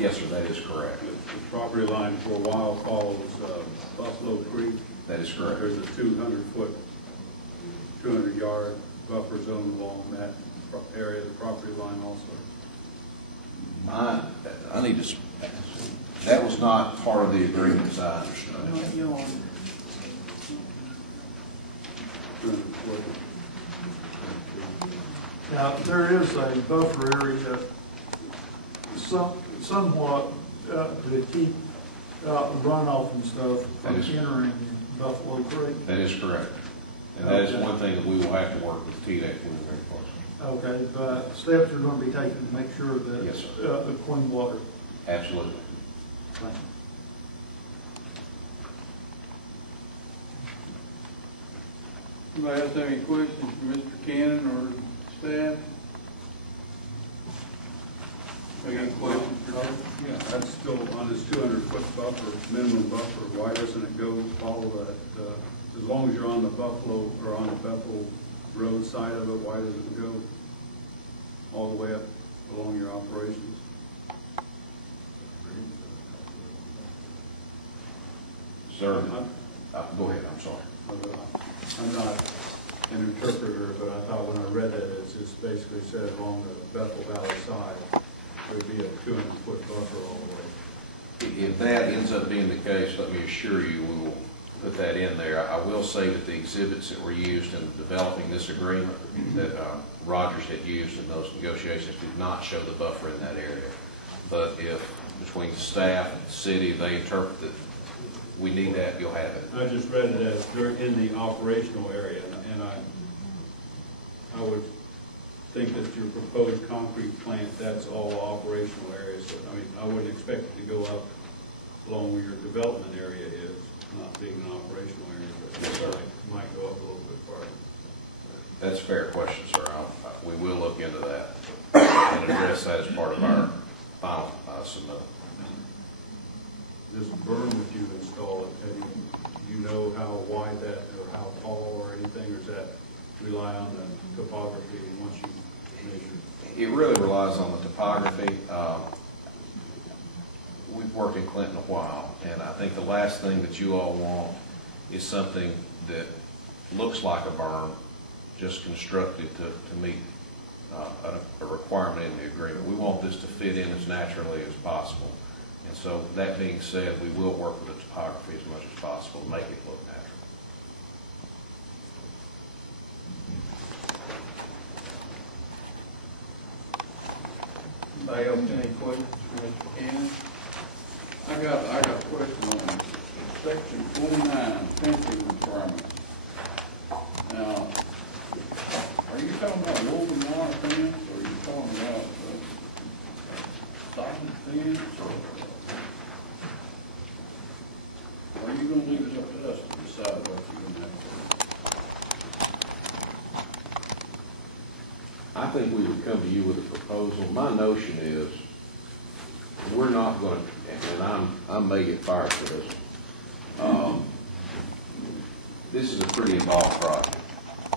Yes, sir, that is correct. The property line for a while follows Buffalo Creek. That is correct. There's a 200-foot, 200-yard buffer zone along that area of the property line also. I need to, that was not part of the agreement as I understood it. 200 foot. Now, there is a buffer area somewhat to keep runoff and stuff from entering Buffalo Creek. That is correct. And that is one thing that we will have to work with TDEC with very closely. Okay, but steps are going to be taken to make sure that Yes, sir. the clean water. Absolutely. Thank you. Anybody else have any questions for Mr. Cannon or staff? Any questions for him? Yeah, that's still on this 200-foot buffer, minimum buffer. Why doesn't it go follow that? As long as you're on the Buffalo or on the Bethel Road side of it, why doesn't it go all the way up along your operations? Sir, go ahead, I'm sorry. I'm not an interpreter, but I thought when I read it, it just basically said along the Bethel Valley side, there would be a 200-foot buffer all the way. If that ends up being the case, let me assure you, we will put that in there. I will say that the exhibits that were used in developing this agreement that Rogers had used in those negotiations did not show the buffer in that area. But if between the staff and the city, they interpret that we need that, you'll have it. I just read it as in the operational area, and I would think that your proposed concrete plant, that's all operational areas. So, I mean, I wouldn't expect it to go up along where your development area is, not being an operational area, but yes, sir. It might go up a little bit farther. That's a fair question, sir. We will look into that and address that as part of our final submittal. This berm that you install, do you know how wide that, or how tall or anything, or does that rely on the topography once you measure? It really relies on the topography. We've worked in Clinton a while, and I think the last thing that you all want is something that looks like a berm, just constructed to meet a requirement in the agreement. We want this to fit in as naturally as possible. And so, that being said, we will work with the topography as much as possible to make it look natural. Anybody else have any questions for Mr. Cannon? I got a question on section 29, fencing requirements. Now, are you talking about woven wire fence, or are you talking about socket fence, or are you going to leave it up to us to decide what you're going to have to do? I think we would come to you with a proposal. My notion is we're not going to, and I may get fired for this. This is a pretty involved project,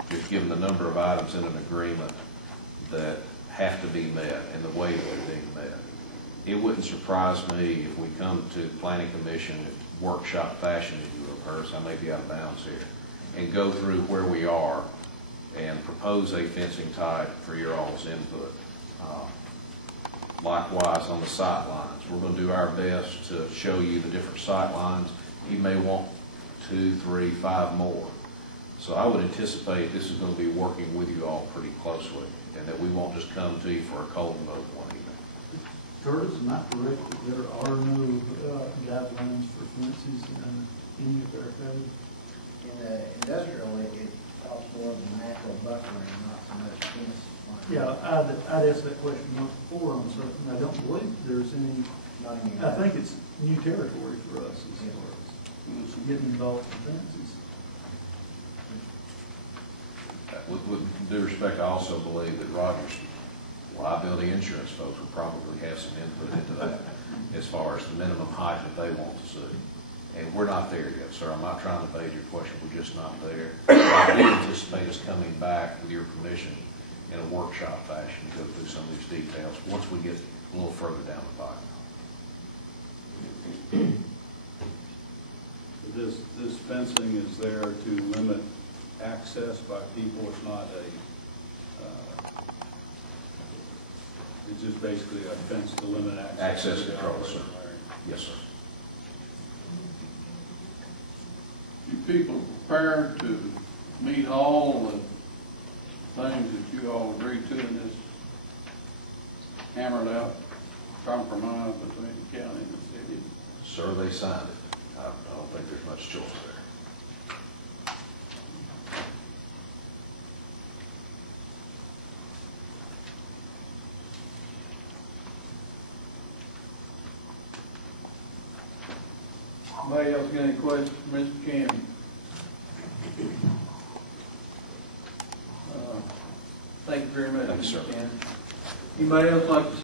just given the number of items in an agreement that have to be met and the way that they're being met. It wouldn't surprise me if we come to the Planning Commission in workshop fashion, if you will, Curtis, I may be out of bounds here, and go through where we are and propose a fencing type for your all's input. Likewise, on the sight lines, we're going to do our best to show you the different sight lines. You may want 2, 3, 5 more. So I would anticipate this is going to be working with you all pretty closely, and that we won't just come to you for a cold vote one evening. Curtis, am I correct that there are no guidelines for fences in any of our code? In the industrial, it talks more of the natural buffering, not so much fence. Yeah, I'd asked that question once before on something. I don't believe there's any. I think it's new territory for us as far as getting involved in fences. With due respect, I also believe that Rogers liability insurance folks will probably have some input into that as far as the minimum height that they want to see. And we're not there yet, sir. I'm not trying to evade your question. We're just not there. I do anticipate us coming back with your permission in a workshop fashion to go through some of these details once we get a little further down the pipe. access by people, it's not it's just basically a fence to limit access. Access to the control, sir. operational area. Yes, sir. You people prepared to meet all the things that you all agreed to in this hammered out compromise between the county and the city? Sir, they signed it. I don't think there's much choice there. Anybody else got any questions for Mr. Candy? Thank you very much. Thank you, sir. Mr. Candy. Anybody else like to